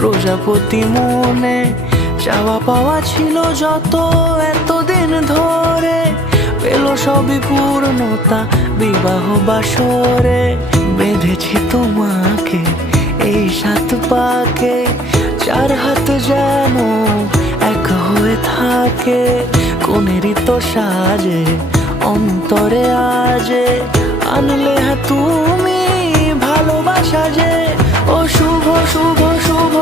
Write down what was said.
প্রজাপতি মনে চাওয়া পাওয়া ছিল যত এতদিন ধরে, পেল সবই পূর্ণতা বিবাহ বাসরে। বেঁধেছি তোমাকে এই 7 পাকে, 4 হাত যেন এক হয়ে থাকে। কোনেরই তো সাজে অন্তরে আজে আনলে তুমি ভালোবাসা যে। ও শুভ শুভ শুভ